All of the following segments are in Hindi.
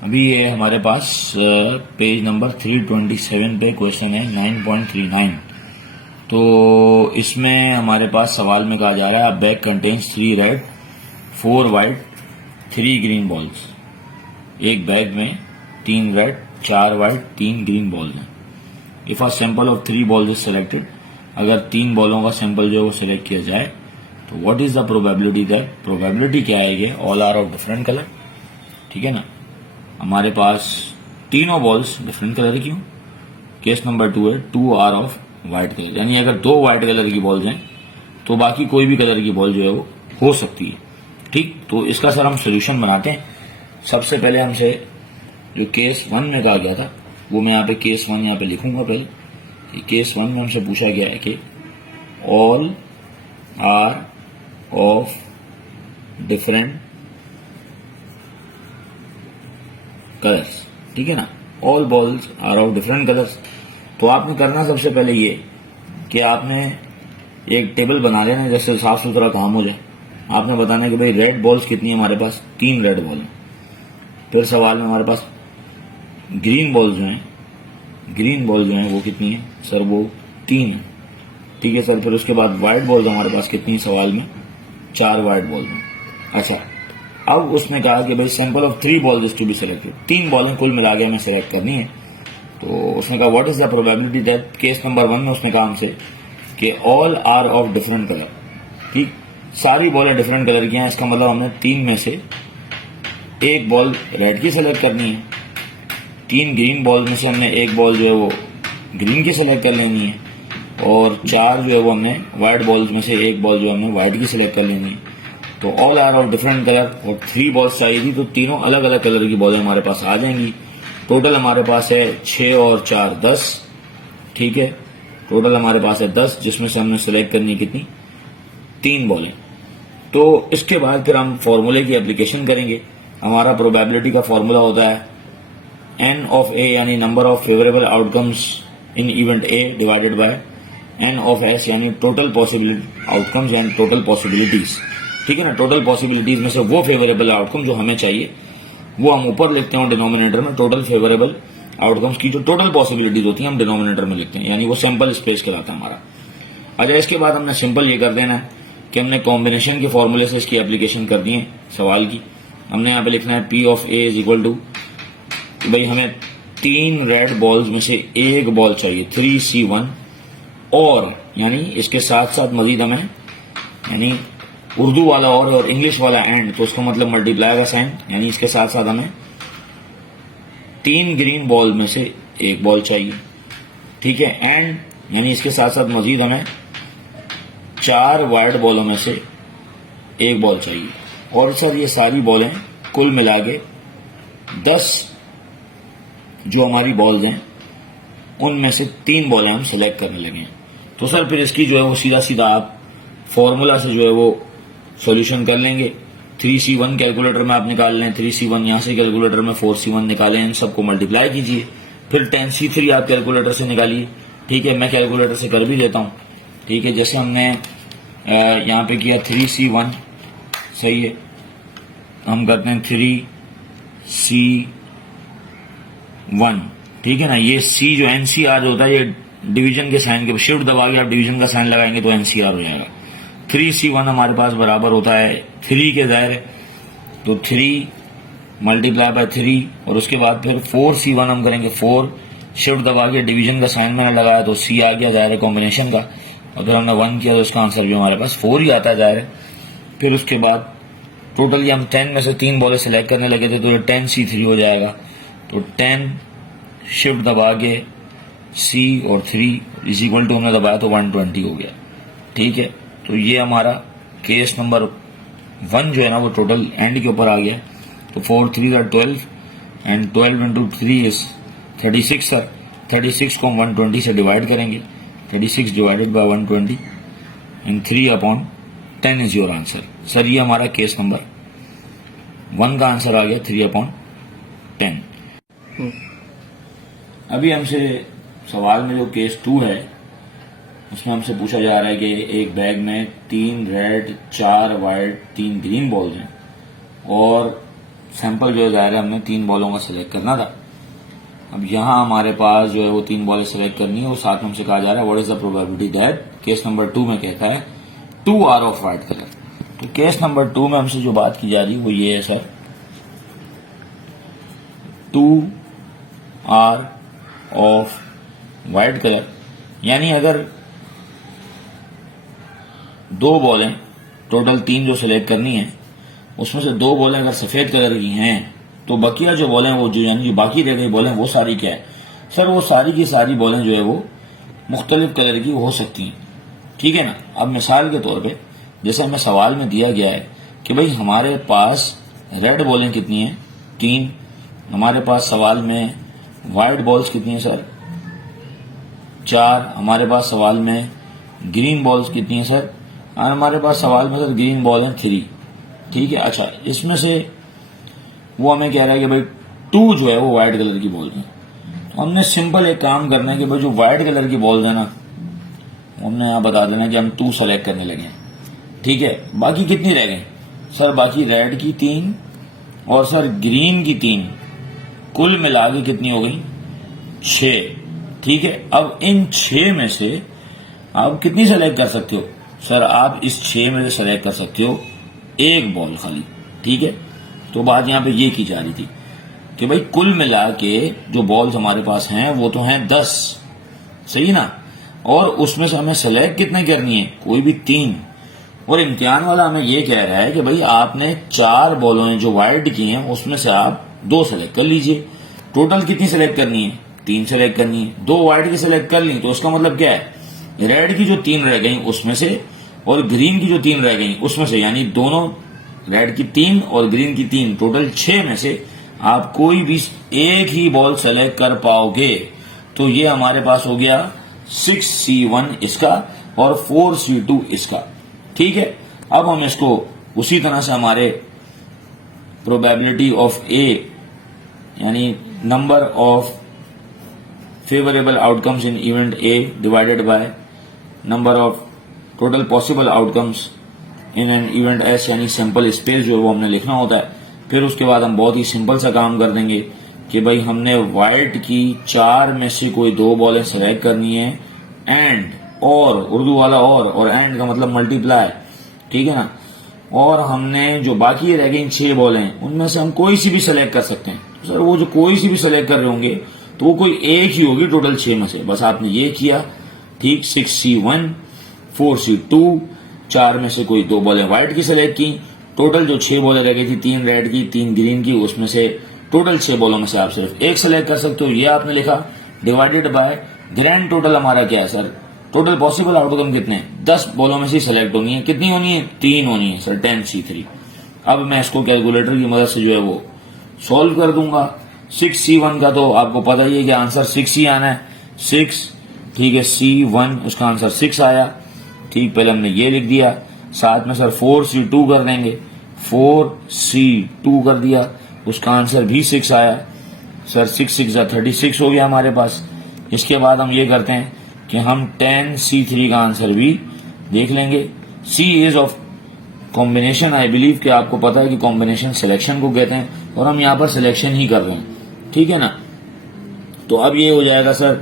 अभी ये हमारे पास पेज नंबर 327 पे क्वेश्चन है 9.39। तो इसमें हमारे पास सवाल में कहा जा रहा है bag contains 3 red 4 white 3 green balls. एक बैग में 3 रेड 4 वाइट 3 ग्रीन बॉल्स हैं। If a sample of 3 balls is selected, अगर 3 बॉलों का सैंपल जो है वो सिलेक्ट किया जाए तो what is the probability that, probability क्या है ये, all are of different colour. ठीक है ना, हमारे पास तीनों बॉल्स डिफरेंट कलर की हों। केस नंबर 2 है 2 आर ऑफ व्हाइट कलर, यानी अगर 2 व्हाइट कलर की बॉल्स हैं तो बाकी कोई भी कलर की बॉल जो है वो हो सकती है। ठीक, तो इसका सर हम सोल्यूशन बनाते हैं। सबसे पहले हमसे जो केस 1 में कहा गया था वो मैं यहाँ पे केस 1 यहाँ पे लिखूंगा। पहले केस 1 में हमसे पूछा गया है कि all are of different colours. ठीक है ना, all balls are of different colours. तो आपने करना सबसे पहले ये कि आपने एक टेबल बना लेना जैसे साफ सुथरा काम हो जाए। आपने बताना है कि भाई रेड बॉल्स कितनी है, हमारे पास 3 रेड बॉल हैं। फिर सवाल में हमारे पास ग्रीन बॉल जो हैं वो कितनी है, सर वो 3 है। ठीक है सर, फिर उसके बाद व्हाइट बॉल्स हमारे पास कितनी है, सवाल में 4 व्हाइट बॉल्स हैं। अच्छा, अब उसने कहा कि भाई sample of 3 balls is to be selected, 3 बॉलें कुल मिला के हमें सिलेक्ट करनी है। तो उसने कहा what is the probability that, case number 1 में उसने कहा हमसे कि all are of different colour. ठीक, सारी बॉलें डिफरेंट कलर की हैं, इसका मतलब हमने 3 में से एक बॉल रेड की सिलेक्ट करनी है, 3 ग्रीन बॉल में से हमने एक बॉल जो है वो ग्रीन की सिलेक्ट कर लेनी है, और 4 जो है वो हमने व्हाइट बॉल्स में से एक बॉल जो हमने व्हाइट की सिलेक्ट कर लेनी है। तो all are of different colour, और 3 बॉल्स चाहिए थी तो तीनों अलग अलग कलर की बॉलें हमारे पास आ जाएंगी। टोटल हमारे पास है 6 और 4 10। ठीक है, टोटल हमारे पास है 10, जिसमें से हमने सेलेक्ट करनी कितनी, 3 बॉलें। तो इसके बाद फिर हम फॉर्मूले की एप्लीकेशन करेंगे। हमारा प्रोबेबिलिटी का फॉर्मूला होता है एन ऑफ ए, यानी number of favourable outcomes in event A divided by N of S, यानी total possible outcomes and total possibilities. ठीक है ना, टोटल पॉसिबिलिटीज में से वो फेवरेबल आउटकम जो हमें चाहिए वो हम ऊपर लिखते हैं डिनोमिनेटर में। टोटल फेवरेबल आउटकम्स की जो टोटल पॉसिबिलिटीज होती हैं हम डिनोमिनेटर में लिखते हैं, यानी वो सैंपल स्पेस कहलाता है हमारा। अच्छा, इसके बाद हमने सिंपल ये कर देना है कि हमने कॉम्बिनेशन के फॉर्मूले से इसकी एप्लीकेशन कर दी है सवाल की। हमने यहाँ पे लिखना है P of A is equal to, भाई हमें 3 रेड बॉल्स में से एक बॉल चाहिए 3C1, और यानी इसके साथ साथ मजीद हमें, यानी उर्दू वाला और इंग्लिश वाला एंड, तो उसका मतलब मल्टीप्लाई का साइन, यानी इसके साथ साथ हमें 3 ग्रीन बॉल में से एक बॉल चाहिए। ठीक है, एंड यानी इसके साथ साथ मजीद हमें 4 वाइट बॉलों में से एक बॉल चाहिए। और सर ये सारी बॉलें कुल मिला के 10 जो हमारी बॉल्स हैं उनमें से 3 बॉलें हम सिलेक्ट करने लगे। तो सर फिर इसकी जो है वो सीधा सीधा आप फॉर्मूला से जो है वो सॉल्यूशन कर लेंगे। 3C1 कैलकुलेटर में आप निकाल लें, 3C1 यहाँ से कैलकुलेटर में 4C1 निकालें, इन सबको मल्टीप्लाई कीजिए, फिर 10C3 आप कैलकुलेटर से निकालिए। ठीक है, मैं कैलकुलेटर से कर भी देता हूँ। ठीक है, जैसे हमने यहाँ पे किया 3C1, सही है, हम करते हैं 3C1। ठीक है ना, ये C जो NCR होता है ये डिवीजन के साइन के शिफ्ट दबा के आप डिवीजन का साइन लगाएंगे तो NCR हो जाएगा। 3C1 हमारे पास बराबर होता है 3 के दायरे, तो 3 मल्टीप्लाई बाय 3, और उसके बाद फिर 4C1 हम करेंगे 4, शिफ्ट दबा के डिवीजन का साइन मैंने लगाया तो C आ गया दायरे कॉम्बिनेशन का, और फिर हमने 1 किया तो इसका आंसर भी हमारे पास 4 ही आता है दायरे। फिर उसके बाद टोटली हम 10 में से 3 बॉलें सेलेक्ट करने लगे थे तो ये 10C3 हो जाएगा। तो 10 शिफ्ट दबा के C और 3 इज इक्वल टू हमने दबाया तो 120 हो गया। ठीक है, तो ये हमारा केस नंबर 1 जो है ना वो टोटल एंड के ऊपर आ गया। तो 4 3 12 एंड 12 इंटू 3 इज 36 सर। 36 को हम 120 से डिवाइड करेंगे, 36 divided by 120 and 3/10 is your answer. Sir ये हमारा केस नंबर 1 का आंसर आ गया 3/10। अभी हमसे सवाल में जो केस 2 है उसमें हमसे पूछा जा रहा है कि एक बैग में 3 रेड 4 वाइट 3 ग्रीन बॉल्स हैं, और सैंपल जो है ज़ाहिर है हमें 3 बॉलों का सिलेक्ट करना था। अब यहाँ हमारे पास जो है वो 3 बॉलें सिलेक्ट करनी है और साथ में हमसे कहा जा रहा है what is the probability that case number 2 में कहता है 2 आर ऑफ वाइट कलर। तो केस नंबर 2 में हमसे जो बात की जा रही है वो ये है sir 2 are of white colour, यानी अगर 2 बॉलें टोटल 3 जो सिलेक्ट करनी है उसमें से 2 बॉलें अगर सफेद कलर की हैं तो बकिया जो बॉलें वो जो यानी जो बाकी रह गई बॉलें वो सारी क्या है सर, वो सारी की सारी बॉलें जो है वो मुख्तलिफ कलर की हो सकती हैं, ठीक है ना। अब मिसाल के तौर पे जैसे हमें सवाल में दिया गया है कि भाई हमारे पास रेड बॉलें कितनी हैं 3, हमारे पास सवाल में वाइट बॉल्स कितनी है सर 4, हमारे पास सवाल में ग्रीन बॉल्स कितनी है सर, और हमारे पास सवाल में सर ग्रीन बॉल है 3, ठीक है। अच्छा, इसमें से वो हमें कह रहा है कि भाई 2 जो है वो व्हाइट कलर की बॉल है। तो हमने सिंपल एक काम करना है कि भाई जो व्हाइट कलर की बॉल है ना हमने यहाँ बता देना कि हम 2 सेलेक्ट करने लगे हैं, ठीक है। बाकी कितनी रह गई सर, बाकी रेड की 3 और सर ग्रीन की 3, कुल मिला के कितनी हो गई 6, ठीक है। अब इन 6 में से आप कितनी सेलेक्ट कर सकते हो सर, आप इस 6 में से सेलेक्ट कर सकते हो 1 बॉल खाली, ठीक है। तो बात यहां पे ये की जा रही थी कि भाई कुल मिला के जो बॉल्स हमारे पास हैं वो तो हैं 10, सही ना, और उसमें से हमें सेलेक्ट कितने करनी है, कोई भी 3। और इम्तिहान वाला हमें ये कह रहा है कि भाई आपने 4 बॉलों जो व्हाइट की हैं उसमें से आप 2 सेलेक्ट कर लीजिए। टोटल कितनी सेलेक्ट करनी है, 3 सेलेक्ट करनी है। 2 व्हाइट की सेलेक्ट कर ली तो उसका मतलब क्या है, रेड की जो 3 रह गई उसमें से और ग्रीन की जो 3 रह गई उसमें से, यानी दोनों रेड की 3 और ग्रीन की 3, टोटल 6 में से आप कोई भी एक ही बॉल सेलेक्ट कर पाओगे। तो ये हमारे पास हो गया 6C1 इसका और 4C2 इसका, ठीक है। अब हम इसको उसी तरह से हमारे प्रोबेबिलिटी ऑफ ए यानी number of favourable outcomes in event A divided by number of total possible outcomes in an event S, यानी सैंपल स्पेस जो है वो हमने लिखना होता है। फिर उसके बाद हम बहुत ही सिंपल सा काम कर देंगे कि भाई हमने व्हाइट की 4 में से कोई 2 बॉलें सेलेक्ट करनी है एंड और उर्दू वाला और एंड का मतलब मल्टीप्लाई, ठीक है ना। और हमने जो बाकी रह गई 6 बॉलें उनमें से हम कोई सी भी सेलेक्ट कर सकते हैं सर, वो जो कोई सी भी सेलेक्ट कर रहे होंगे तो वो कोई एक ही होगी टोटल 6 में से, बस आपने ये किया, ठीक। 6C1 4C2, 4 में से कोई 2 बॉलें व्हाइट की सेलेक्ट की, टोटल जो 6 बॉलें रह गई थी 3 रेड की 3 ग्रीन की, उसमें से टोटल 6 बॉलों में से आप सिर्फ एक सेलेक्ट कर सकते हो, ये आपने लिखा, डिवाइडेड बाय ग्रैंड टोटल हमारा क्या है सर, टोटल पॉसिबल आउटकम कितने 10 बॉलों में से सेलेक्ट होनी है, कितनी होनी है 3 होनी है सर, 10C3। अब मैं इसको कैलकुलेटर की मदद से जो है वो सॉल्व कर दूंगा। 6C1 का तो आपको पता ही है कि आंसर 6 ही आना है, 6, ठीक है। C1 उसका आंसर 6 आया, ठीक, पहले हमने ये लिख दिया, साथ में सर 4C2 कर देंगे, 4C2 कर दिया, उसका आंसर भी 6 आया सर, 6 6 36 हो गया हमारे पास। इसके बाद हम ये करते हैं कि हम 10C3 का आंसर भी देख लेंगे। C is of combination, I believe कि आपको पता है कि कॉम्बिनेशन सिलेक्शन को कहते हैं और हम यहाँ पर सिलेक्शन ही कर रहे हैं, ठीक है ना। तो अब ये हो जाएगा सर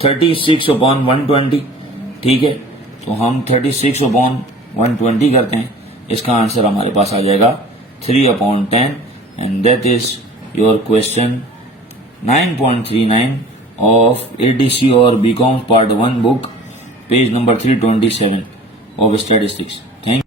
36/120, ठीक है। तो हम 36/120 करते हैं, इसका आंसर हमारे पास आ जाएगा 3/10 and that is your question 9.39 of ADC और BCom part 1 book, page number 327 of statistics. Thank